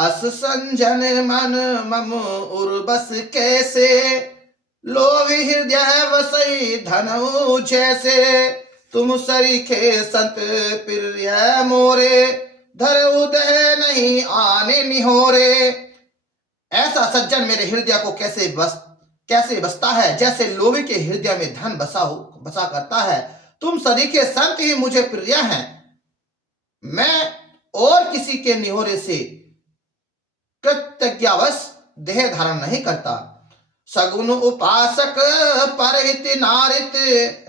अस संजन मन मम उर्बस कैसे, लोभी हृदय वसई धनऊ जैसे, तुम सरीखे संत प्रिय मोरे, धर उदय नहीं आने निहोरे। ऐसा सज्जन मेरे हृदय को कैसे बसता है, जैसे लोभी के हृदय में धन बसा करता है। तुम सरीखे संत ही मुझे प्रिय हैं, मैं और किसी के निहोरे से कृतज्ञावश देह धारण नहीं करता। सगुन उपासक परहित नारित,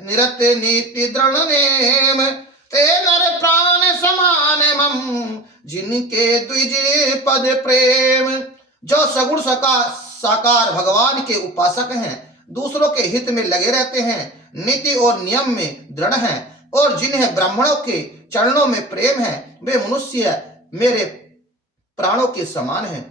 निरत नीति दृढ़ नेम, ते नर प्राण समान मम, जिनके द्विज पद प्रेम। जो सगुण साकार भगवान के उपासक हैं, दूसरों के हित में लगे रहते हैं, नीति और नियम में दृढ़ हैं, और जिन्हें ब्राह्मणों के चरणों में प्रेम है, वे मनुष्य मेरे प्राणों के समान हैं।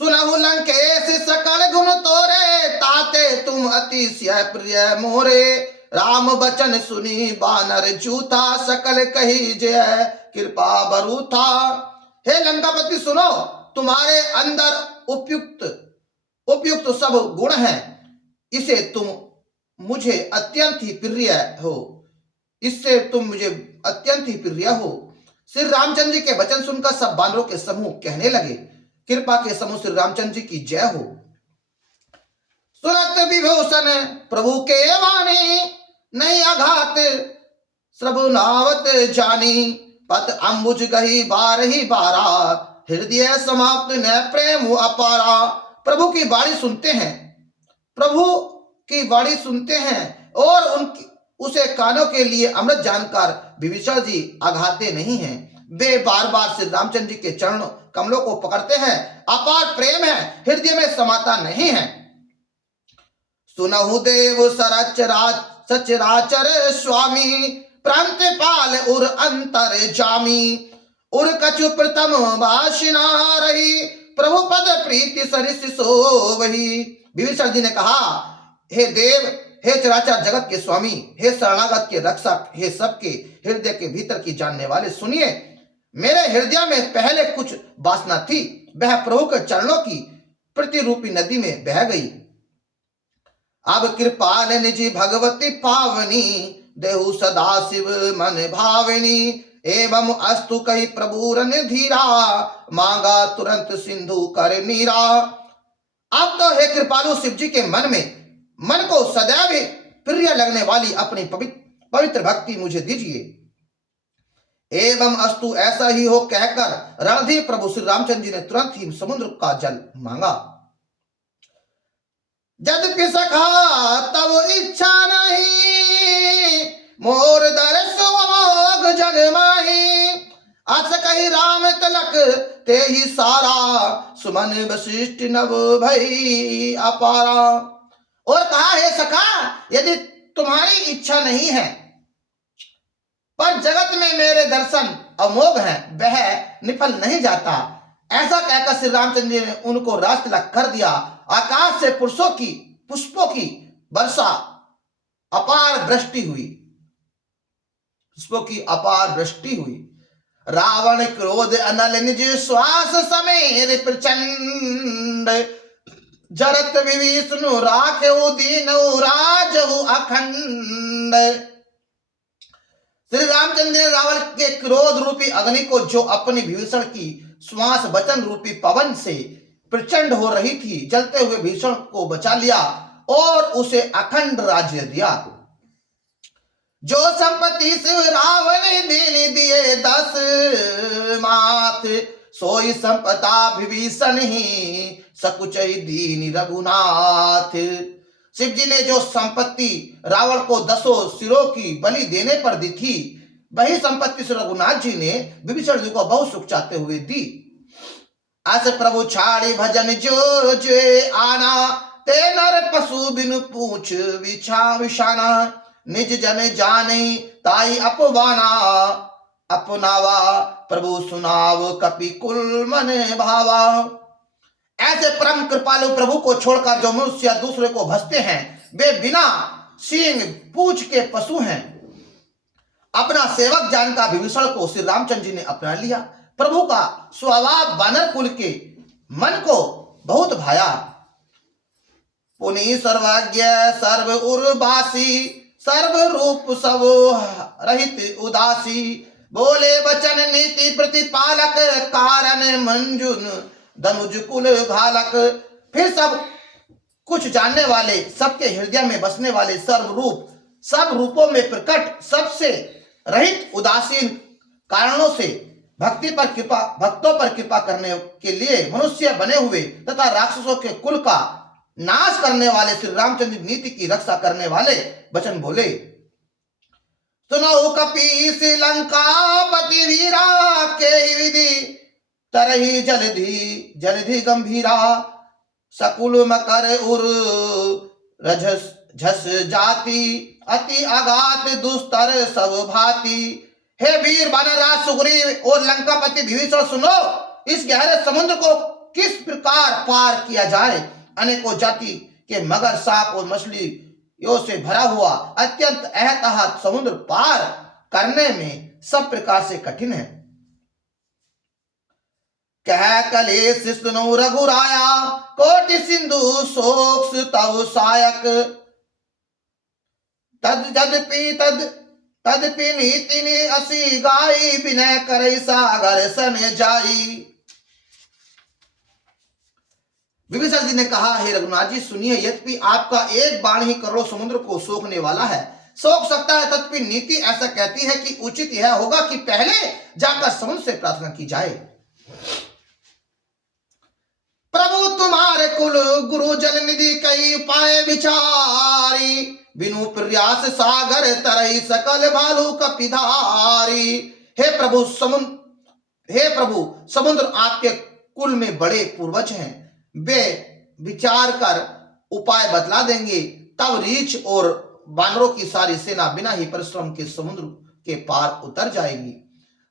सुनहु लंकेश सकल गुण तोरे, ताते तुम अतिशय प्रिय मोरे। राम बचन सुनी बानर जूथा, सकल कही जय कृपा बरूथा। हे लंकापति सुनो, तुम्हारे अंदर उपयुक्त सब गुण हैं, इसे तुम मुझे अत्यंत ही प्रिय हो, इससे तुम मुझे अत्यंत ही प्रिय हो। श्री रामचंद्र जी के वचन सुनकर सब बानरों के समूह कहने लगे, कृपा के समूह श्री रामचंद्र जी की जय हो। सुरत विभूषण प्रभु के वाणी, नहीं आघात श्रवनावत जानी। पत अंबुज गही बारही बारा, हृदय समाप्त न प्रेम अपारा। प्रभु की वाणी सुनते हैं और उसे कानों के लिए अमृत जानकर विभीषण जी आघाते नहीं हैं। वे बार बार श्री रामचंद्र जी के चरणों कमलों को पकड़ते हैं, अपार प्रेम है, हृदय में समाता नहीं है। सुनहु देव सचराचर स्वामी, प्रांत पाल उर अंतर जामी। उर कछु प्रथम वासिना रही, प्रभु पद प्रीति सरिस सोवही। विभीषण जी ने कहा, हे देव, हे चराचर जगत के स्वामी, हे शरणागत के रक्षक, हे सबके हृदय के भीतर की जानने वाले, सुनिए। मेरे हृदय में पहले कुछ वासना थी, वह प्रभु के चरणों की प्रतिरूपी नदी में बह गई। अब कृपाल निजी भगवती पावनी, देहु सदा शिव मन भावनी। एवं अस्तु कही प्रभु रन धीरा, मांगा तुरंत सिंधु कर नीरा। अब तो हे कृपालु शिव जी के मन को सदैव प्रिय लगने वाली अपनी पवित्र भक्ति मुझे दीजिए। एवं अस्तु, ऐसा ही हो कहकर रणधीर प्रभु श्री रामचंद्र जी ने तुरंत ही समुद्र का जल मांगा। यद्यपि सखा तब इच्छा नहीं, मोर दर्श अमोघ जग माही। अस कही राम तलक ते ही सारा, सुमन वशिष्ठ नव भई अपारा। और कहा, हे सखा, यदि तुम्हारी इच्छा नहीं है पर जगत में मेरे दर्शन अमोघ हैं, वह निफल नहीं जाता। ऐसा कहकर श्री रामचंद्र जी ने उनको राज तिलक कर दिया। आकाश से पुष्पों की वर्षा, अपार वृष्टि हुई, पुष्पों की अपार वृष्टि हुई। रावण क्रोध अनल निज श्वास समेत प्रचंड, जरत विभीषण राखेउ दीनउ राजहु अखंड। श्री रामचंद्र ने रावण के क्रोध रूपी अग्नि को, जो अपनी विभीषण की श्वास वचन रूपी पवन से प्रचंड हो रही थी, जलते हुए भीषण को बचा लिया और उसे अखंड राज्य दिया। जो संपत्ति से रावण दीन दिए 10 माथ, सोई संपदा विभीषण ही सकुचई दीन रघुनाथ। शिव जी ने जो संपत्ति रावण को 10 सिरों की बलि देने पर दी थी, वही संपत्ति से रघुनाथ जी ने विभीषण जी को बहुत सुख चाहते हुए दी। अस प्रभु छाड़ी भजन जो जे आना, ते नर पशु बिनु पूछ विछाना। निज जन जाने ताई अपनावा, प्रभु सुनाव कपि कुल मन भावा। ऐसे परम कृपालु प्रभु को छोड़कर जो मनुष्य दूसरे को भजते हैं, वे बिना सींग पूछ के पशु हैं। अपना सेवक जानकर विभीषण को श्री रामचंद्र जी ने अपना लिया। प्रभु का स्वभाव वानर कुल के मन को बहुत भाया। पुनि सर्वज्ञ सर्व उर्वासी, सर्व रूप सब रहित उदासी, बोले वचन नीति प्रतिपालक, कारण मंजुन धनुज कुल घालक। फिर सब कुछ जानने वाले, सबके हृदय में बसने वाले, सर्वरूप, सब रूपों में प्रकट, सबसे रहित, उदासीन कारणों से भक्तों पर कृपा करने के लिए मनुष्य बने हुए तथा राक्षसों के कुल का नाश करने वाले श्री रामचंद्र नीति की रक्षा करने वाले वचन बोले। सुनो कपीस लंकापति वीरा, के विधि तरही जलधि जलधि गंभीरा, सकुल मकर उर रजस झस जाति, अति अगात दुस्तर सब भांति। हे वीर वानरराज सुग्रीव और लंकापति विभीषण, सुनो, इस गहरे समुद्र को किस प्रकार पार किया जाए। अनेकों जाति के मगर, सांप और मछलियों से भरा हुआ अत्यंत अहतह समुद्र पार करने में सब प्रकार से कठिन है। कह कलेश सुनो रघुराया, कोटि सिंधु शोक तव सायक, तदपि नीति ने असी गाई, विनय करे सागर सन जाई। विभीषण जी ने कहा, हे रघुनाथ जी सुनिए, यद्यपि आपका एक बाण ही करोड़ों समुद्र को सोखने वाला है, सोख सकता है, तथापि नीति ऐसा कहती है कि उचित यह होगा कि पहले जाकर समुद्र से प्रार्थना की जाए। प्रभु तुम्हारे कुल गुरु जल निधि, कई उपाय विचारी, बिनु प्रयास सागर तरई, सकल भालू कपिधारी। हे प्रभु समुद्र आपके कुल में बड़े पूर्वज हैं, वे विचार कर उपाय बतला देंगे, तब रीछ और बानरों की सारी सेना बिना ही परिश्रम के समुद्र के पार उतर जाएगी।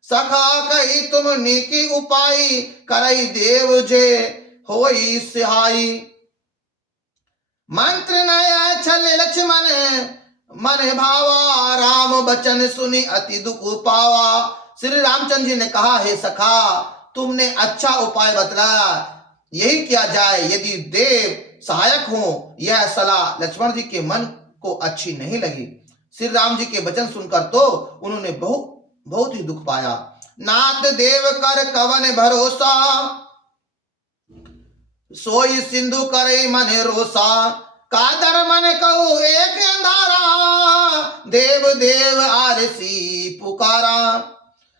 सखा कही तुम नीकी उपाय, करई देव जे होई सिहाई, मंत्र नया छल लक्ष्मण मन भावा, राम बचन सुनी अति दुख पावा। श्री रामचंद्र जी ने कहा, हे सखा, तुमने अच्छा उपाय बतलाया, यही किया जाए। यदि देव सहायक हो, यह सलाह लक्ष्मण जी के मन को अच्छी नहीं लगी। श्री राम जी के वचन सुनकर तो उन्होंने बहुत ही दुख पाया। नाथ देव कर कवन भरोसा, सोई सिंधु करे मन रोसा, कादर मन कहू एक अंधारा, देव देव आरसी पुकारा।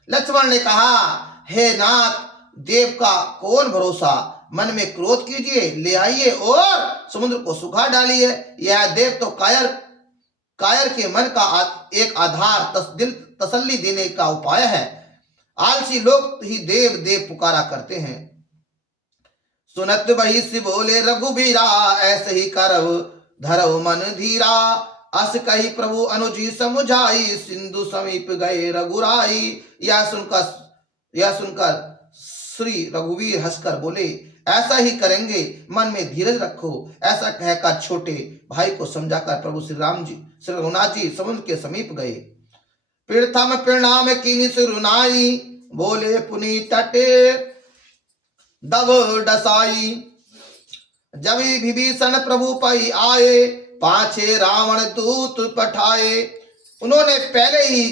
लक्ष्मण ने कहा, हे नाथ, देव का कौन भरोसा, मन में क्रोध कीजिए, ले आइए और समुद्र को सुखा डालिए। यह देव तो कायर के मन का एक आधार, दिल तसल्ली देने का उपाय है। आलसी लोग ही देव देव पुकारा करते हैं। सुनत वही से बोले रघुबीरा, ऐसे ही करव धरव मन धीरा, अस कही प्रभु अनुजी समुझाई, सिंधु समीप गए रघुराई। यह सुनकर श्री रघुवीर हंसकर बोले, ऐसा ही करेंगे, मन में धीरज रखो। ऐसा कहकर छोटे भाई को समझाकर प्रभु श्री रघुनाथ जी समुद्र के समीप गए। प्रथम प्रणाम कीनी सुरुनाई, बोले पुनि तटे दब डसाई। जब विभीषण प्रभु पई आए, पाछे रावण दूत पठाए। उन्होंने पहले ही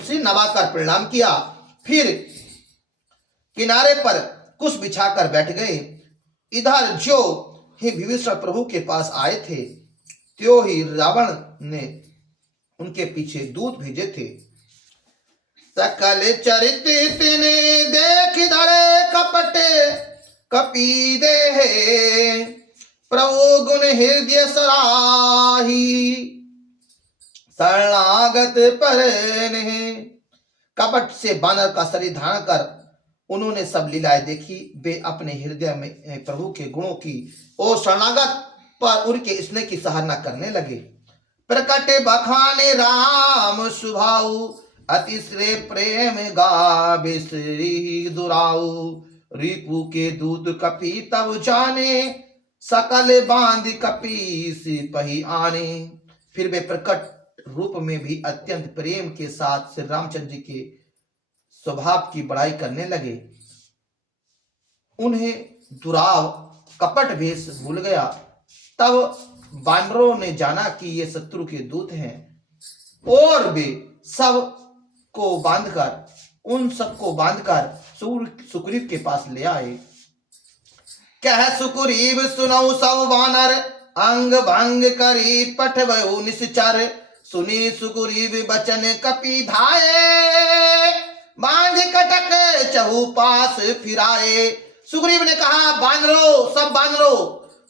सिर नवाकर प्रणाम किया, फिर किनारे पर कुछ बिछाकर बैठ गए। इधर जो ही विभीषण प्रभु के पास आए थे, त्यों ही रावण ने उनके पीछे दूत भेजे थे। सकल चरित तिने देख धरे कपट कपी दे, प्रभु गुण हृदय सराही, शरणागत पर कपट से बानर का शरीर धारण कर उन्होंने सब लीलाएं देखी। वे अपने हृदय में प्रभु के गुणों की और शरणागत पर उनके स्नेह की सराहना करने लगे। प्रकट बखाने राम सुभाऊ, अतिश्रेय प्रेम गावे श्री दुराऊ। रिपु के दूत कपी तब जाने, सकल बांध कपी सिपही आने। फिर वे प्रकट रूप में भी अत्यंत प्रेम के साथ श्री रामचंद्र जी के स्वभाव की बड़ाई करने लगे। उन्हें दुराव कपट भेष भूल गया। तब बानरों ने जाना कि ये शत्रु के दूत हैं और वे सब को बांधकर सुग्रीव के पास ले आए। कह सुग्रीव सुनौ सब बानर, अंग भंग करी पठवहु निश्चर। सुनी सुग्रीव बचन कपि धाये, बांध कटक चहु पास फिराए। सुग्रीव ने कहा, बानरों, सब बानरों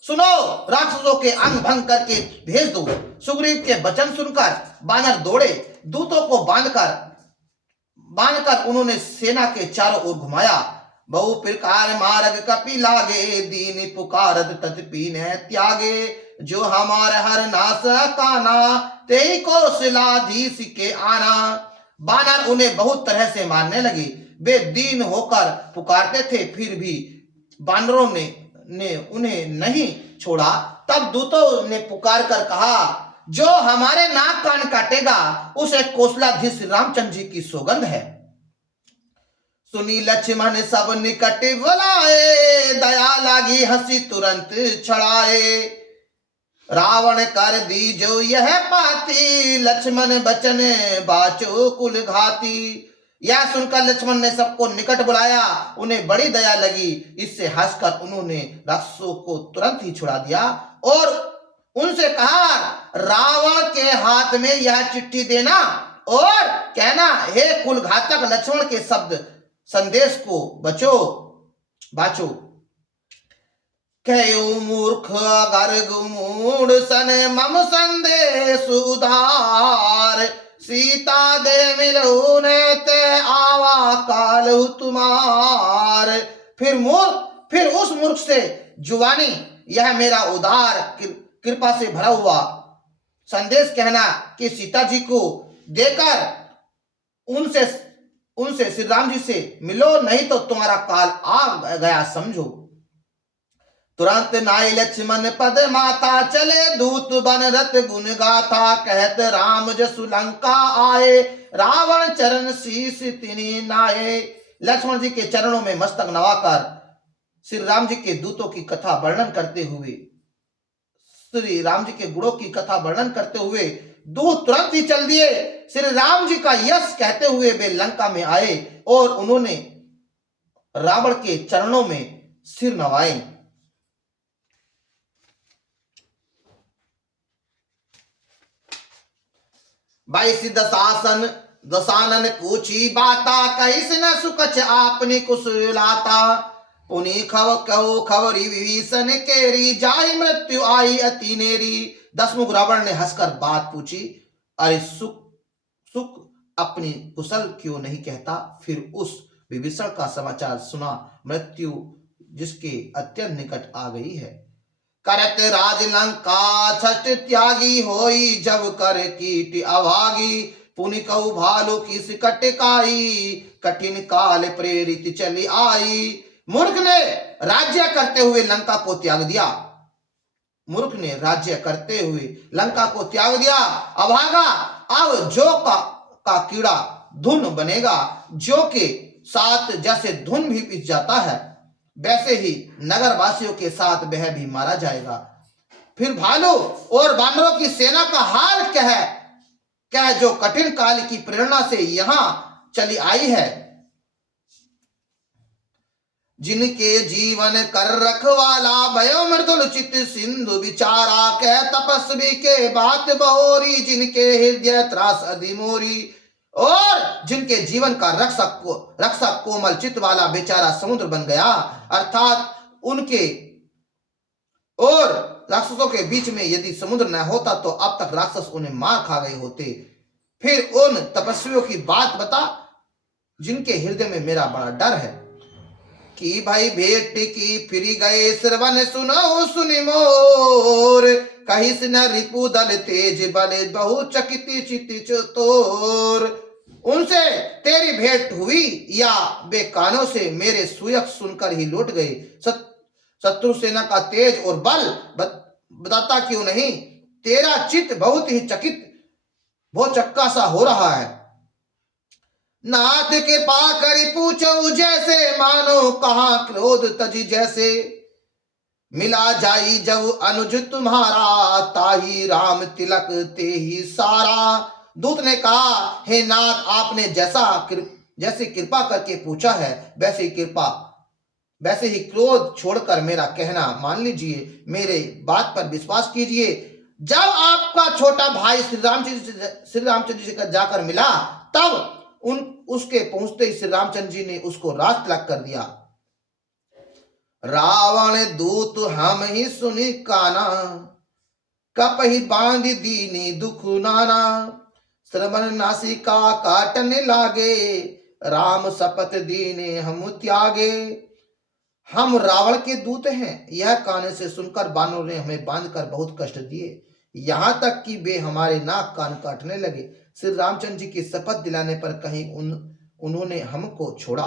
सुनो, राक्षसों के अंग भंग करके भेज दो। सुग्रीव के वचन सुनकर बानर दौड़े। दूतों को बांधकर उन्होंने सेना के चारों ओर घुमाया। बहु प्रकार मार्ग कपि लागे, दीन पुकारत तत्पीन त्यागे। जो हमारे हर नास काना, तेई कौशलाधीश के आना। बानर उन्हें बहुत तरह से मारने लगे। वे दीन होकर पुकारते थे, फिर भी बानरों ने उन्हें नहीं छोड़ा। तब दूतों ने पुकार कर कहा, जो हमारे नाक कान काटेगा उसे कौशलाधीश रामचंद्र जी की सौगंध है। सुनी लक्ष्मण सब निकट बुलाए, दया लागी हंसी तुरंत छड़ाए। रावण कर दी जो यह पाती, लक्ष्मण बचन बाचो कुल घाती। यह सुनकर लक्ष्मण ने सबको निकट बुलाया। उन्हें बड़ी दया लगी। इससे हंसकर उन्होंने राक्षसों को तुरंत ही छुड़ा दिया और उनसे कहा, रावण के हाथ में यह चिट्ठी देना और कहना, हे कुल घातक लक्ष्मण के संदेश को बाचो। कहो मूर्ख गर्ग मूढ़ सन, मम संदेश उधार। सीता दे मिलऊ ने ते आवा कालहु तुम्हार। फिर उस मूर्ख से जुबानी यह मेरा उदार कृपा से भरा हुआ संदेश कहना कि सीता जी को देकर उनसे श्री राम जी से मिलो, नहीं तो तुम्हारा काल आ गया समझो। तुरंत नाई लक्ष्मण पद माता, चले दूत बन रत गुण गाथा। कहत राम जसु लंका आए, रावण चरण शीस तिनि नाये। लक्ष्मण जी के चरणों में मस्तक नवाकर श्री राम जी के दूतों की कथा वर्णन करते हुए, श्री राम जी के गुणों की कथा वर्णन करते हुए दूत तुरंत ही चल दिए। श्री राम जी का यश कहते हुए वे लंका में आए और उन्होंने रावण के चरणों में सिर नवाए। बाईस दसानन पूछी बाता, कहिस न सुकच आपने कुशलाता। पुनि खबरी विभीषण केरी, जाहि मृत्यु आई अति नेरी। दसमुख रावण ने हंसकर बात पूछी, अरे सुख अपनी कुशल क्यों नहीं कहता। फिर उस विभीषण का समाचार सुना, मृत्यु जिसके अत्यंत निकट आ गई है। करत राज लंका छठ त्यागी होई, जब कर कीट अभागी। पुनि कहु भालू किस कटकाई, कठिन काल प्रेरित चली आई। मूर्ख ने राज्य करते हुए लंका को त्याग दिया। मूर्ख ने राज्य करते हुए लंका को त्याग दिया। अभागा अब जो का कीड़ा धुन बनेगा। जो के साथ जैसे धुन भी पिस जाता है, वैसे ही नगर वासियों के साथ वह भी मारा जाएगा। फिर भालू और बानरों की सेना का हाल क्या है जो कठिन काल की प्रेरणा से यहां चली आई है। जिनके जीवन कर रखवाला, भयो मृदुल चित सिंधु विचारा। कह तपस्वी के बात बहोरी, जिनके हृदय त्रास अधिमोरी। और जिनके जीवन का रक्षक कोमल चित्त वाला बेचारा समुद्र बन गया। अर्थात उनके और राक्षसों के बीच में यदि समुद्र न होता तो अब तक राक्षस उन्हें मार खा गए होते। फिर उन तपस्वियों की बात बता जिनके हृदय में मेरा बड़ा डर है। कि भाई भेंट की फिर गए श्रवण सुनो सुनि मोर। कहिस न रिपु दल तेज बल, बहु चकित चित चतुर। उनसे तेरी भेंट हुई या वे कानों से मेरे सुयक सुनकर ही लौट गए। शत्रु सेना का तेज और बल बताता क्यों नहीं। तेरा चित्त बहुत ही चकित वो चक्का सा हो रहा है। नाथ के पाकर पूछो जैसे, मानो कहा क्रोध तजी जैसे। मिला जाई जब अनुज तुम्हारा, ताही राम तिलक ते ही सारा। दूत ने कहा, हे नाथ, आपने जैसे कृपा करके पूछा है, वैसे ही क्रोध छोड़कर मेरा कहना मान लीजिए, मेरे बात पर विश्वास कीजिए। जब आपका छोटा भाई श्री रामचंद्र जी से जाकर मिला, तब उसके पहुंचते ही श्री रामचंद्र जी ने उसको रात तिलक कर दिया। रावण दूत हम ही सुनी काना, कपहि बांध दीनी दुख नाना। श्रवण नासिका काटने लागे, राम शपथ दीने हम त्यागे। हम रावण के दूत हैं, यह काने से सुनकर बानरों ने हमें बांधकर बहुत कष्ट दिए, यहां तक कि वे हमारे नाक कान काटने लगे। श्री रामचंद्र जी की शपथ दिलाने पर कहीं उन्होंने हमको छोड़ा।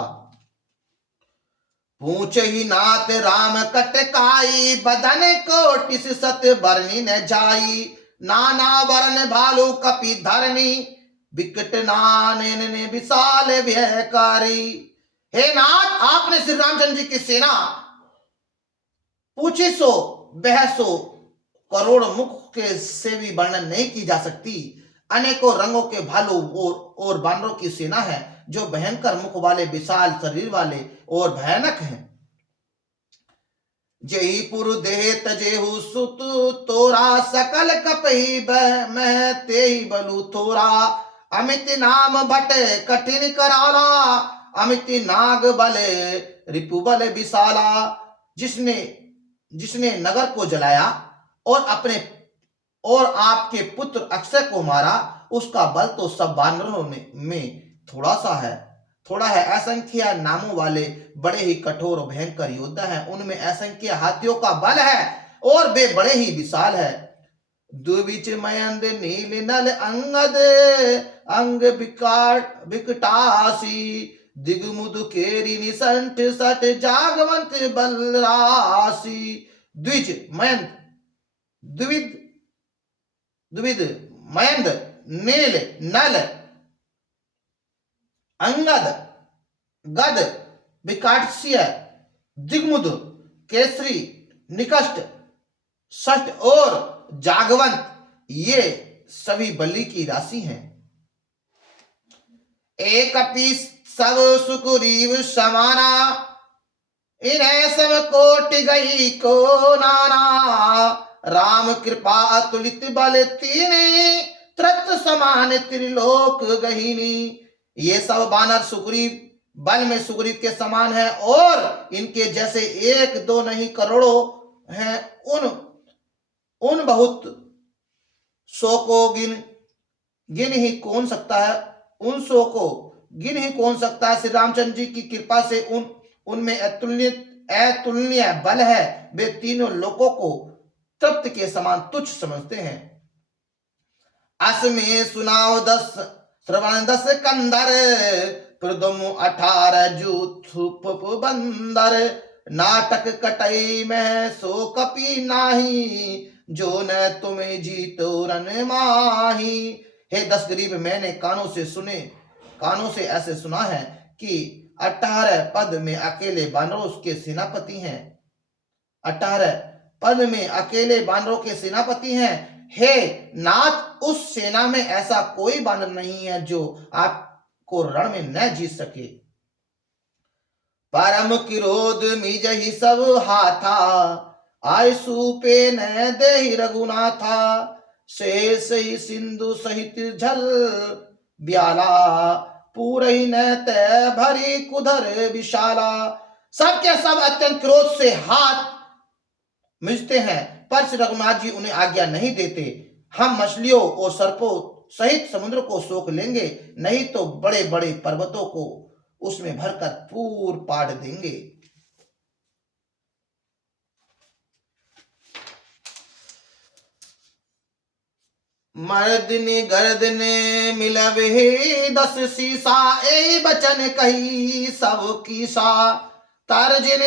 पूछ ही नाथ राम कटकाई, बदन कोटिस सत बरनी न जाई। नाना वरण भालू कपि धरनी, विकट नानन ने विशाल भयकारी। हे नाथ, आपने श्री रामचंद्र जी की सेना पूछे सो बहसो करोड़ मुख के से भी वर्णन नहीं की जा सकती। अनेकों रंगों के भालू और बानरों की सेना है, जो भयंकर मुख वाले, विशाल शरीर वाले और भयानक हैं। जही पुर देह तजेहु सुत तोरा, सकल कपहि मह तेहि बलु थोरा। अमित नाम भट कठिन कराला, अमित नाग बल रिपु बल विशाला। जिसने नगर को जलाया और आपके पुत्र अक्षय को मारा, उसका बल तो सब बानरों में थोड़ा है। असंख्य नामों वाले बड़े ही कठोर और भयंकर योद्धा हैं, उनमें असंख्य हाथियों का बल है और वे बड़े ही विशाल है। दुविच मयंद नील नल अंगद, अंग विकटासी। दिगमुद केरी निसंठ सट, जागवंत बलरासी। द्विज मयंद, द्विविध मयंद, नील नल अंगद, गद, विकाटस्य, दिग्मुद, केसरी, निकष्ट, षट और जागवंत, ये सभी बलि की राशि हैं। एक पीस सब सुग्रीव समाना, इन्हें सब कोटि गई को नाना। राम कृपा अतुलित बल तीनी, त्रत समान त्रिलोक गहिनी। ये सब बानर सुग्रीव बल में सुग्रीव के समान है, और इनके जैसे एक दो नहीं करोड़ों हैं। उन बहुत सौ को गिन ही कौन सकता है, उन सौ को गिन ही कौन सकता है। श्री रामचंद्र जी की कृपा से उनमें अतुलनीय बल है। वे तीनों लोगों को तृप्त के समान तुच्छ समझते हैं। अस में सुनाओ 10 श्रवण 10 कंदर, प्रदम 18 जूथ बंदर। नाटक कटई में सो कपि नाही, जो न तुम्हें जीतो रन माही। हे 10 गरीब, मैंने कानों से ऐसे सुना है कि 18 पद में अकेले बानरों के सेनापति हैं। 18 पद में अकेले बानरों के सेनापति हैं। हे नाथ, उस सेना में ऐसा कोई बानर नहीं है जो आपको रण में न जीत सके। परम क्रोध मिजहि सब हाथा, आय सूपे न देहि रघुनाथा। शेष ही सिंधु सहित झल ब्याला, पूरही न तय भरी कुधर विशाला। सब के सब अत्यंत क्रोध से हाथ मिजते हैं, पर श्री रघुनाथ जी उन्हें आज्ञा नहीं देते। हम मछलियों और सर्पों सहित समुद्र को सोख लेंगे, नहीं तो बड़े बड़े पर्वतों को उसमें भरकर पूर पाड़ देंगे। मर्दनी गर्दने मिलवे 10 सीसा, ए बचन कही सब कीसा। तर्जन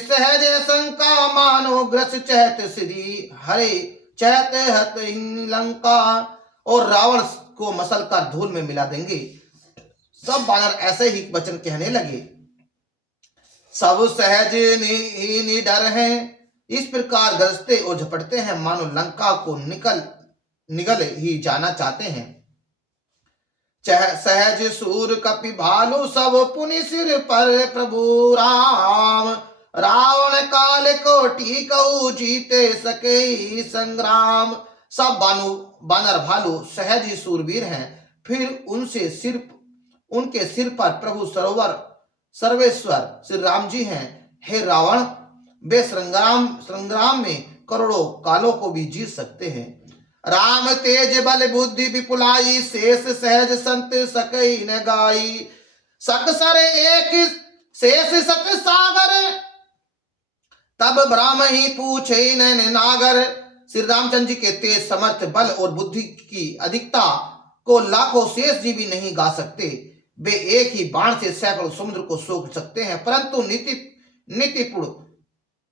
सहज शंका, मानो ग्रस चहत श्री हरे चहत हत लंका। और रावण को मसल कर धूल में मिला देंगे। सब बानर ऐसे ही वचन कहने लगे। सब सहज निडर हैं, इस प्रकार गरजते और झपटते हैं मानो लंका को निगल ही जाना चाहते हैं। सहज सूर कपि भालू सब पुनि सिर पर प्रभु राम, रावण काल कोटि कहू जीते सके संग्राम। सब बानर भालू सहज ही सूरवीर हैं, फिर उनके सिर पर प्रभु सर्वेश्वर श्री राम जी हैं। हे रावण, वे संग्राम में करोड़ों कालों को भी जीत सकते हैं। राम तेज बल बुद्धि विपुलाई, शेष सहज संत सकई न गाई। सकसर एक शेष सत सागर, तब ब्राह्म ही पूछे नैन नागर। श्री रामचंद्र जी के तेज समर्थ बल और बुद्धि की अधिकता को लाखों शेष जी भी नहीं गा सकते। वे एक ही बाण से सैकड़ों समुद्र को सोख सकते हैं, परंतु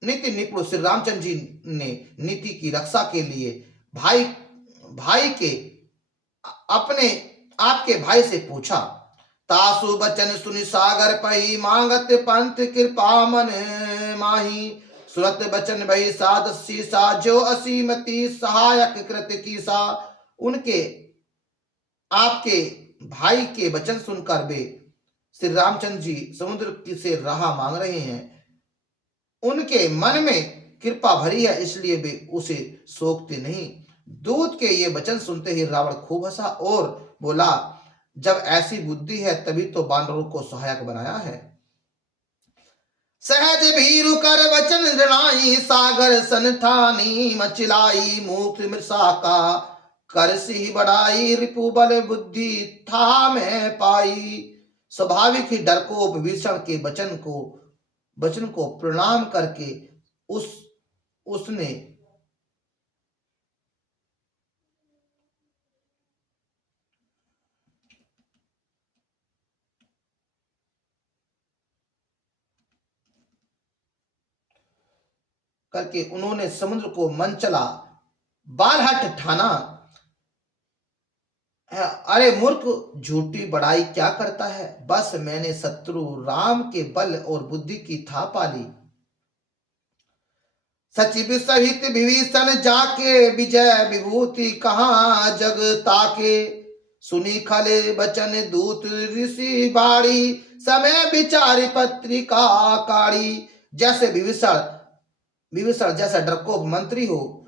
नीति निपुण श्री रामचंद्र जी ने नीति की रक्षा के लिए भाई के अपने आपके भाई से पूछा। तासु बचन सुनि सागर पही, मांगत पंथ कृपा मन माही। सुरत बचन भई सादसी सा, जो असीमति सहायक कृत की सा। उनके आपके भाई के वचन सुनकर वे श्री रामचंद्र जी समुद्र से राह मांग रहे हैं। उनके मन में कृपा भरी है, इसलिए वे उसे सोखते नहीं। दूत के ये वचन सुनते ही रावण खूब हंसा और बोला, जब ऐसी बुद्धि है तभी तो बानरों को सहायक बनाया है। सहज भीरु कर वचन जनाई, सागर सनठानी मचिलाई। मूर्ख मृषा का कर सी बढ़ाई, रिपु बल बुद्धि था में पाई। स्वाभाविक ही डरकोप विभीषण के वचन को प्रणाम करके उसने उन्होंने समुद्र को मन चला बालहट ठाना। अरे मूर्ख, झूठी बड़ाई क्या करता है? बस मैंने शत्रु राम के बल और बुद्धि की था पाली। सचिव सहित विभीषण जाके, विजय विभूति कहाँ जग ताके। सुनी खले बचन दूत ऋषि बाड़ी, समय विचारी पत्रिका काड़ी। जैसे विभीषण जैसा डरपोक मंत्री हो,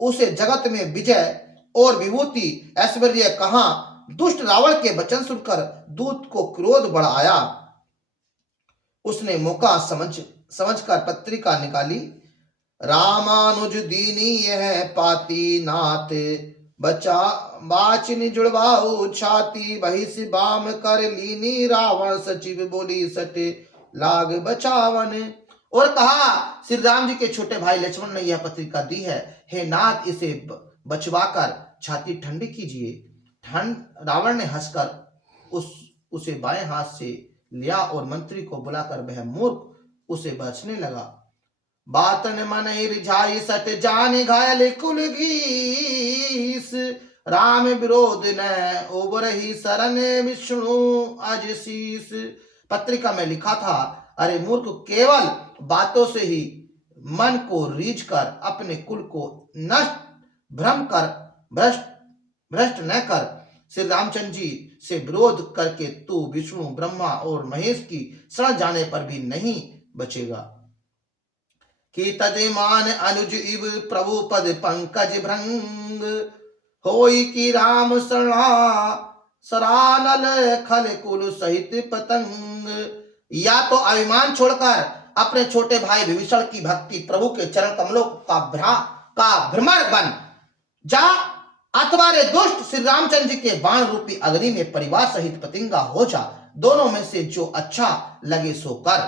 उसे जगत में विजय और विभूति ऐश्वर्य कहाँ। दुष्ट रावण के वचन सुनकर दूत को क्रोध बढ़ाया। उसने मौका समझकर पत्रिका निकाली। रामानुज दीनी यह पाती नाथ, बाचिनी जुड़वाऊ छाती। बहिष बाम कर लीनी, रावण सचिव बोली सटे लाग बचावन। और कहा, श्री राम जी के छोटे भाई लक्ष्मण ने यह पत्रिका दी है। हे नाथ, इसे बचवाकर छाती ठंडी कीजिए। रावण ने हंसकर उसे बाएं हाथ से लिया और मंत्री को बुलाकर वह मूर्ख उसे बचने लगा। बातन मन रिझाई, सट जान घायल कुल घीस। राम विरोध न उबरही, शरण विष्णु अज शीस। पत्रिका में लिखा था, अरे मूर्ख, केवल बातों से ही मन को रीझ कर अपने कुल को भ्रष्ट न कर। श्री रामचंद्र जी से विरोध करके तू विष्णु, ब्रह्मा और महेश की शरण जाने पर भी नहीं बचेगा। कि तजमान अनुज इव प्रभु पद पंकज भृंग, होई की राम सरानल खल कुल सहित पतंग। या तो अभिमान छोड़कर अपने छोटे भाई विभीषण की भक्ति, प्रभु के चरण कमलों का भ्रमर बन जा, अथवा रे दुष्ट श्री रामचंद्र जी के बाण रूपी अग्नि में परिवार सहित पतंगा हो जा। दोनों में से जो अच्छा लगे सो कर।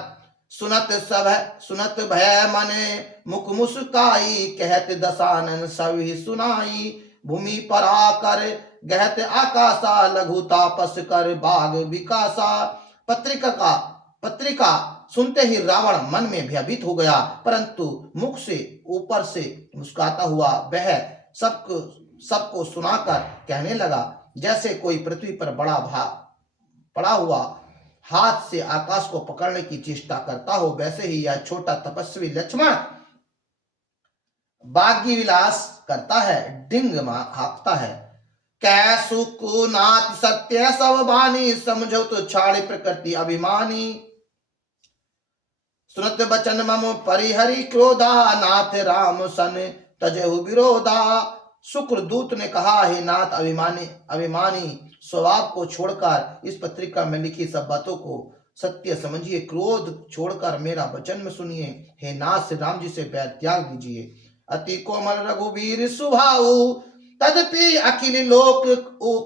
सुनत भय मने मुख मुस्काई, कहत दशानन सभी सुनाई। भूमि पर आकर गहत आकाशा, लघु तापस कर बाग विकासा। पत्रिका सुनते ही रावण मन में भयभीत हो गया, परंतु मुख से ऊपर से मुस्कुराता हुआ वह सबको सुनाकर कहने लगा, जैसे कोई पृथ्वी पर पड़ा हुआ हाथ से आकाश को पकड़ने की चेष्टा करता हो, वैसे ही यह छोटा तपस्वी लक्ष्मण भाग्य विलास करता है, डिंग हाँकता है। कैसु को नाथ सत्य सब बानी, समझो तो छाड़े प्रकृति अभिमानी। सुनत बचन मम परिहरि क्रोधा, नाथ राम सन तजहु विरोधा। शुक्र दूत ने कहा, हे नाथ अभिमानी स्वभाव को छोड़कर इस पत्रिका में लिखी सब बातों को सत्य समझिए, क्रोध छोड़कर मेरा वचन सुनिए। हे नाथ, श्री राम जी से बैर त्याग दीजिए। अति कोमल रघुवीर सुभाऊ, तदपि अखिल लोक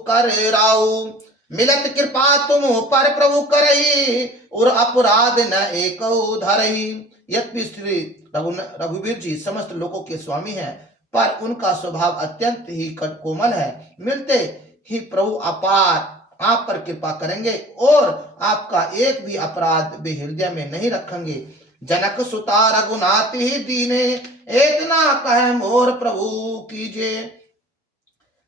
कर राऊ। मिलत कृपा तुम पर प्रभु करही, और अपराध न एक धरही। यद्यपि श्री रघुवीर जी समस्त लोकों के स्वामी हैं, पर उनका स्वभाव अत्यंत ही कोमल है। मिलते ही प्रभु अपार आप पर कृपा करेंगे और आपका एक भी अपराध वे हृदय में नहीं रखेंगे। जनक सुता रघुनाथ ही दीने, इतना कह मोर प्रभु कीजिए।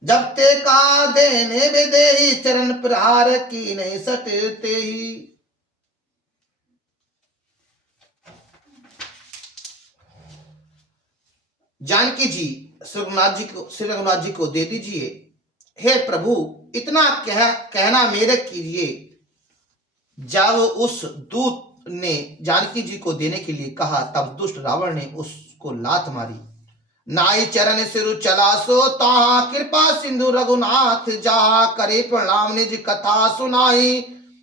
जब ते का देने बेदे, चरण प्रहार की नहीं सटते ही। जानकी जी श्री रघुनाथ जी को दे दीजिए। हे प्रभु, इतना कहना मेरे कीजिए। जब उस दूत ने जानकी जी को देने के लिए कहा, तब दुष्ट रावण ने उसको लात मारी। नाई चरण सिरु चला सो ताहा, कृपा सिंधु रघुनाथ जहा। करे प्रणाम निज कथा सुनाई,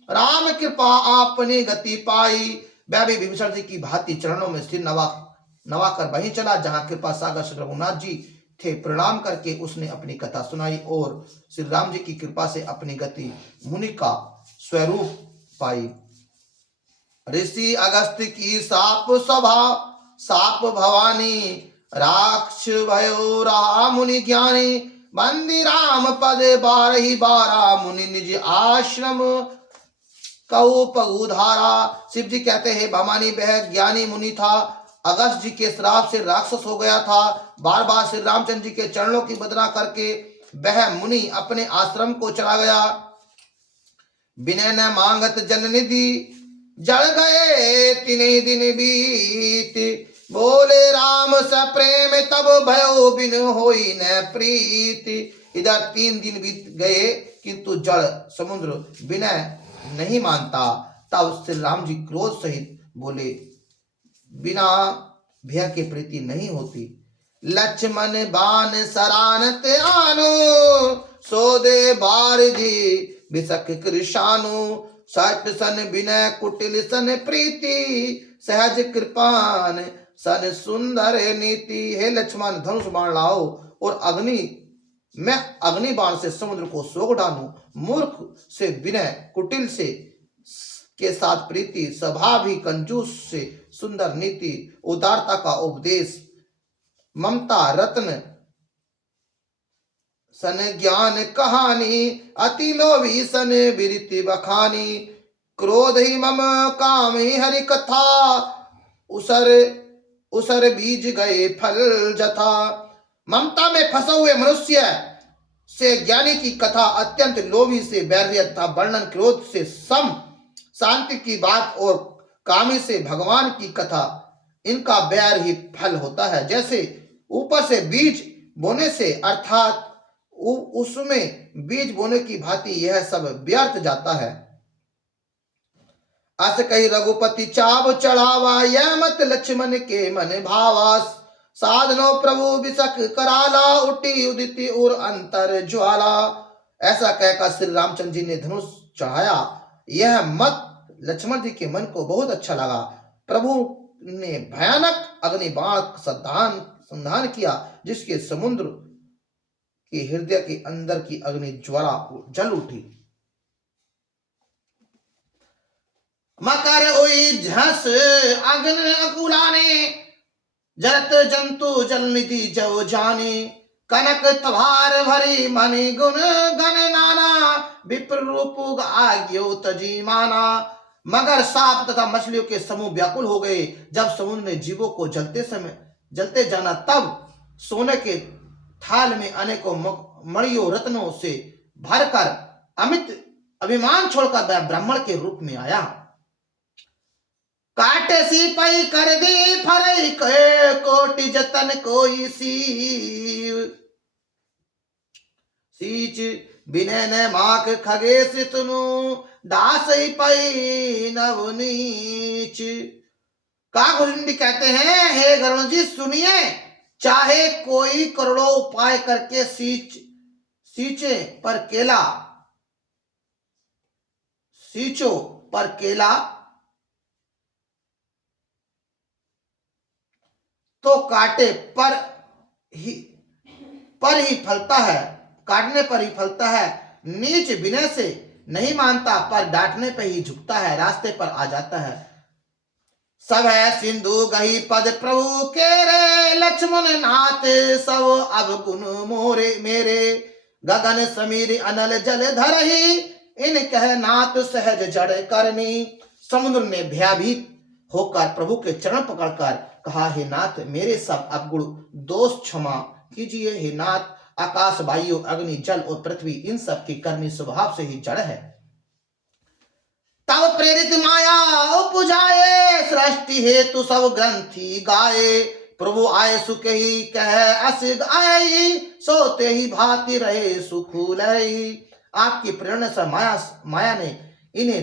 राम कृपा आपने गति पाई। वह भी विभीषण जी की भांति चरणों में सिर नवा कर वहीं चला जहां कृपा सागर श्री रघुनाथ जी थे। प्रणाम करके उसने अपनी कथा सुनाई और श्री राम जी की कृपा से अपनी गति मुनि का स्वरूप पाई। ऋषि अगस्त की साप सभा, साप भवानी राक्ष भयो रहा मुनि ज्ञानी। बंदी राम पद बारही बारा, मुनि निज आश्रम कऊ पगु धारा। शिव जी कहते हैं, भवानी वह ज्ञानी मुनि था, अगस्त जी के श्राप से राक्षस हो गया था। बार बार श्री रामचंद्र जी के चरणों की वंदना करके वह मुनि अपने आश्रम को चला गया। बिना न मांगत जल निधि, जल गए तीन दिन बीत। बोले राम स प्रेम तब भयो, बिन होई न प्रीति। इधर 3 दिन बीत गए किंतु जल समुद्र विनय नहीं मानता। तब श्री राम जी क्रोध सहित बोले, बिना भय के प्रीति नहीं होती। लक्ष्मण बाण सरानत आनो, सोदे बारधि बिसक कृषानु। सट सन विनय कुटिल सन प्रीति, सहज कृपान सन सुंदर नीति। हे लक्ष्मण, धनुष बाण लाओ और मैं अग्नि बाण से समुद्र को सोख डालूं। मूर्ख से विनय, कुटिल से के साथ प्रीति, स्वभाव ही कंजूस से सुंदर नीति, उदारता का उपदेश, ममता रत्न सन ज्ञान कहानी। अति लोभी सन विरिति बखानी। क्रोध ही मम काम ही हरि कथा, उसर बीज गए फल जथा। ममता में फंसे हुए मनुष्य से ज्ञानी की कथा, अत्यंत लोभी से वैर्य तथा वर्णन क्रोध से सम शांति की बात, और कामी से भगवान की कथा, इनका बैर ही फल होता है। जैसे ऊपर से बीज बोने से, अर्थात उसमें बीज बोने की भांति यह सब व्यर्थ जाता है। अस कही रघुपति चाव चढ़ावा, यह मत लक्ष्मण के मन भावा। साधनो प्रभु बिसक कराला, उठी उदिति और अंतर ज्वाला। ऐसा कहकर श्री रामचंद्र जी ने धनुष चढ़ाया। यह मत लक्ष्मण जी के मन को बहुत अच्छा लगा। प्रभु ने भयानक अग्नि बाण संधान किया, जिसके समुद्र के हृदय के अंदर की अग्नि ज्वाला जल उठी। मकर हुई झस अग्नि अकुलाने, जरत जंतु जल निधि जव जाने। कनक तवार भरी मणि गुण गण नाना, विप्र रूप आज्ञो तजी माना। मगर सांप तथा मछलियों के समूह व्याकुल हो गए। जब समुद्र ने जीवों को जलते जाना, तब सोने के थाल में अनेकों मणियों रत्नों से भरकर अमित अभिमान छोड़कर वह ब्राह्मण के रूप में आया। काटे सी पई कर दी फरई कोटि जतन कोई सीव, सीच बिने ने माख खगेश सुनु दास पई नवनीच। काकुंडी कहते हैं, हे गरुण जी सुनिए, चाहे कोई करोड़ों उपाय करके सींचे पर केला, सींचो पर केला तो काटे पर ही फलता है, काटने पर ही फलता है। नीच विनय से नहीं मानता पर डांटने पर ही झुकता है, रास्ते पर आ जाता है। सब है सिंधु गही पद प्रभु के रे, लक्ष्मण नाथ सब अब गुण मोरे मेरे, गगन समीर अनल जल धरही, इन कह नाथ सहज जड़ करनी। समुद्र ने भयभीत होकर प्रभु के चरण पकड़कर कहा, हे नाथ मेरे सब अवगुण दोष क्षमा कीजिए। हे नाथ आकाश वायु अग्नि जल और पृथ्वी इन सब की करनी स्वभाव से ही जड़ है, तब प्रेरित माया उपजाए, सृष्टि हेतु सब ग्रंथि गाए। प्रभु आए सुख ही कह असिद आई, सोते ही भांति रहे सुख लई। आपकी प्रेरणा से माया ने इन्हें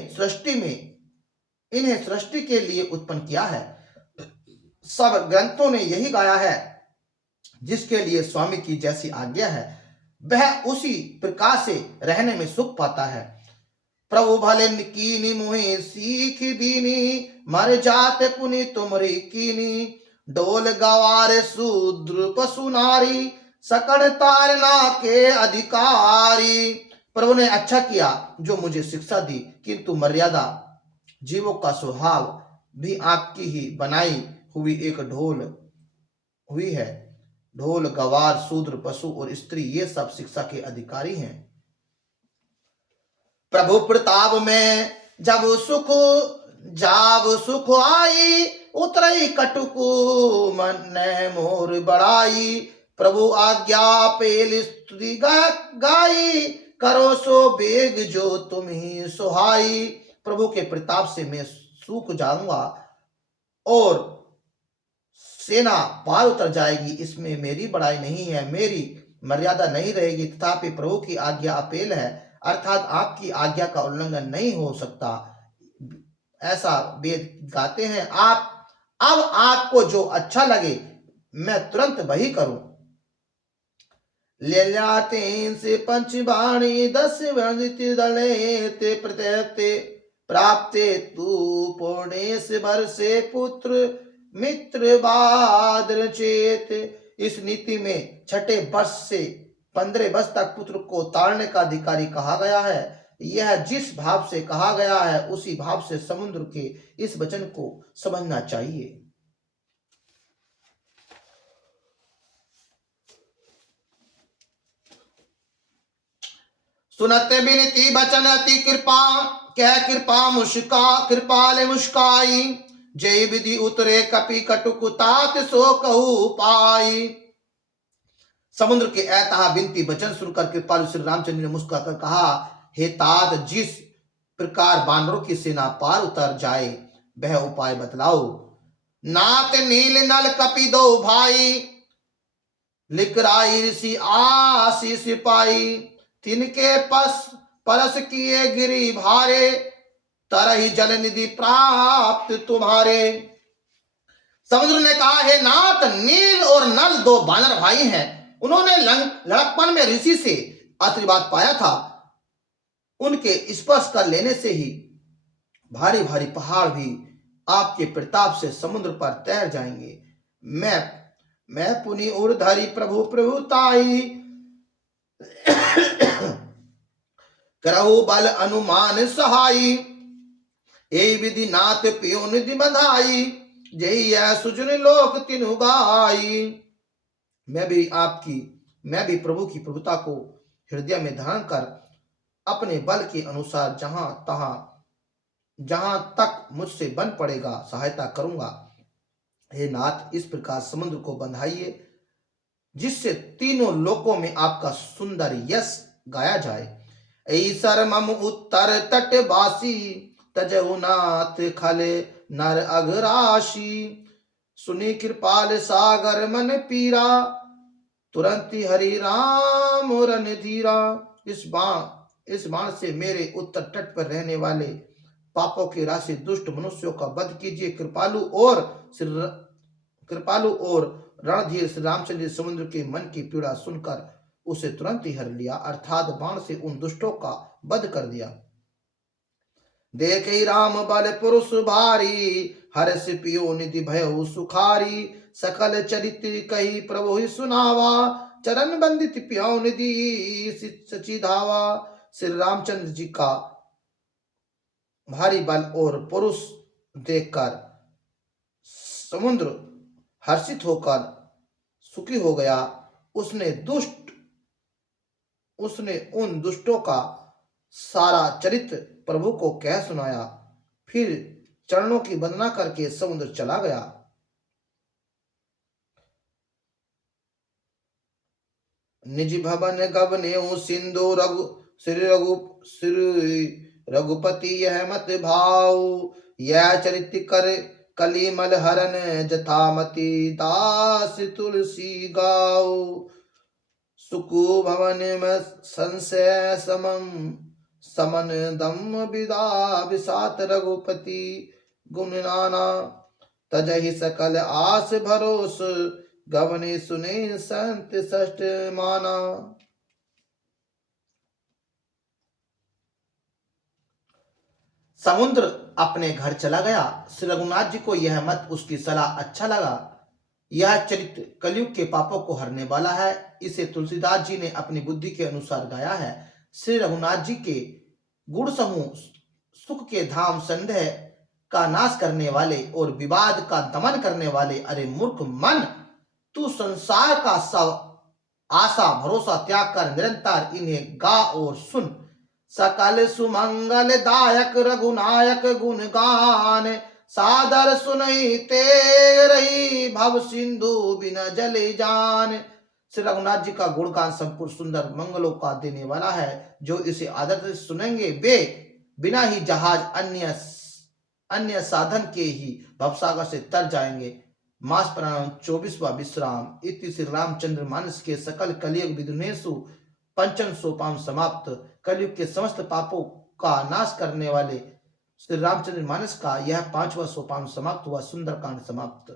सृष्टि के लिए उत्पन्न किया है। सब ग्रंथों ने यही गाया है, जिसके लिए स्वामी की जैसी आज्ञा है वह उसी प्रकार से रहने में सुख पाता है। प्रभु भले कीनी मुहे सीख दीनी, मर जात पुनि तुमरी कीनी। डोल गवार शूद्र पशु नारी, सकड़ तारना के अधिकारी। प्रभु ने अच्छा किया जो मुझे शिक्षा दी, किंतु मर्यादा जीवों का स्वभाव भी आपकी ही बनाई हुई एक ढोल हुई है। ढोल गवार शूद्र पशु और स्त्री ये सब शिक्षा के अधिकारी हैं। प्रभु प्रताप में जब सुख आई, उतरई कटुकु मन ने मोर बढ़ाई। प्रभु आज्ञा पेल स्तुति गाई, करो सो बेग जो तुम ही सुहाई। प्रभु के प्रताप से मैं सूख जाऊंगा और सेना पार उतर जाएगी, इसमें मेरी बड़ाई नहीं है, मेरी मर्यादा नहीं रहेगी। तथापि प्रभु की आज्ञा अपेल है, अर्थात आपकी आज्ञा का उल्लंघन नहीं हो सकता, ऐसा वेद गाते हैं। अब आपको जो अच्छा लगे मैं तुरंत वही करूं। ले जाते से पंचवाणी 10 वर्णित दले ते प्रत्यते प्राप्ते तू पूर्णेश वर्षे पुत्र मित्र बादर चेत। इस नीति में छठे वर्ष से 15 वर्ष तक पुत्र को ताड़ने का अधिकारी कहा गया है। यह जिस भाव से कहा गया है उसी भाव से समुद्र के इस वचन को समझना चाहिए। सुनते बिनती बचन अति कृपा, कह कृपा कृपाल मुस्काई। जय विधि उतरे कपि कटुकुतात सो कहू पाई। समुद्र के अतः बिनती वचन सुनकर कृपालु श्री रामचंद्र ने मुस्कुराकर कहा, हे तात, जिस प्रकार बानरों की सेना पार उतर जाए वह उपाय बतलाओ। नाथ नील नल कपि दो भाई, लिकराई ऋषि आशीष पाई। तिनके परस किए गिरी भारे, तरही जल निधि प्राप्त तुम्हारे। समुद्र ने कहा, हे नाथ, नील और नल 2 बानर भाई हैं। उन्होंने लड़कपन में ऋषि से आशीर्वाद पाया था। उनके स्पर्श कर लेने से ही भारी भारी पहाड़ भी आपके प्रताप से समुद्र पर तैर जाएंगे। मैं पुनि उर्धरी प्रभु प्रभुताई, करहु बल अनुमान सहाई। ए विधि नाथ पियो निधि बधाई, जय सुजन लोक तिनु गाई। मैं भी प्रभु की प्रभुता को हृदय में धारण कर अपने बल के अनुसार जहां तक मुझसे बन पड़ेगा सहायता करूंगा। हे नाथ, इस प्रकार समुद्र को बंधाइए, जिससे तीनों लोकों में आपका सुंदर यश गाया जाए। ईसर मम उत्तर तटवासी, तजहु नाथ खले नर अघराशी। सुनी कृपाल सागर मन पीरा, तुरंत ही हरि राम रन धीरा। इस बाण से मेरे उत्तर तट पर रहने वाले पापों की राशि दुष्ट मनुष्यों का वध कीजिए। कृपालु और रणधीर श्री रामचंद्र जी समुद्र के मन की पीड़ा सुनकर उसे तुरंत ही हर लिया, अर्थात बाण से उन दुष्टों का वध कर दिया। देखे राम बल पुरुष भारी, हर्ष पियो निधि भयउ सुखारी। सकल चरित्र कही प्रभु ही सुनावा, चरण बंदित पियो निधि सची धावा। श्री रामचंद्र जी का भारी बल और पुरुष देखकर समुद्र हर्षित होकर सुखी हो गया। उसने उन दुष्टों का सारा चरित्र प्रभु को कह सुनाया, फिर चरणों की वंदना करके समुद्र चला गया। निज भवन गवनेउ सिंधु श्री रघुपति यह मत भाव। यह चरित्र कर कलिमल हरन, जथामति दास तुलसी गाओ। सुकु भवन में संशय समन दम विदा विसात रघुपति गुण नाना। तजहि सकल आस भरोस, गवने सुने संत षष्ठ माना। समुद्र अपने घर चला गया। श्री रघुनाथ जी को यह मत उसकी सलाह अच्छा लगा। यह चरित्र कलयुग के पापों को हरने वाला है। इसे तुलसीदास जी ने अपनी बुद्धि के अनुसार गाया है। श्री रघुनाथ जी के गुण समूह सुख के धाम, संदेह का नाश करने वाले और विवाद का दमन करने वाले। अरे मूर्ख मन, तू संसार का सब आशा भरोसा त्याग कर निरंतर इन्हें गा और सुन। सकल सुमंगल दायक रघुनायक गुण गान, सादर सुनई तेरही भव सिंधु बिना जले जान। श्री रघुनाथ जी का गुणगान संपूर्ण सुंदर मंगलों का देने वाला है। जो इसे आदर से सुनेंगे वे बिना ही जहाज अन्य साधन के ही भवसागर से तर जाएंगे। मास प्राणायाम 24वां विश्राम। इति श्री रामचंद्र मानस के सकल कलियुग विधुनेशु पंचम सोपान समाप्त। कलयुग के समस्त पापों का नाश करने वाले श्री रामचंद्र मानस का यह 5वां सोपान समाप्त हुआ। सुंदरकांड समाप्त।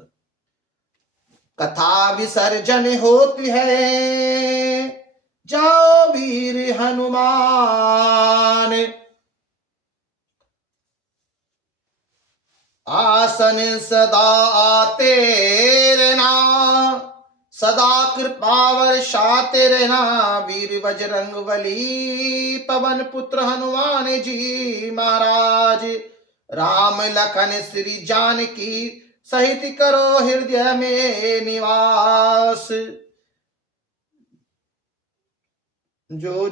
कथा विसर्जन होती है, जाओ वीर हनुमान। आसन सदा तेरे नाम, सदा कृपा वर्षाते रहना। वीर बजरंग बली पवन पुत्र हनुमान जी महाराज। राम लखन श्री जानकी सहित करो हृदय में निवास। जो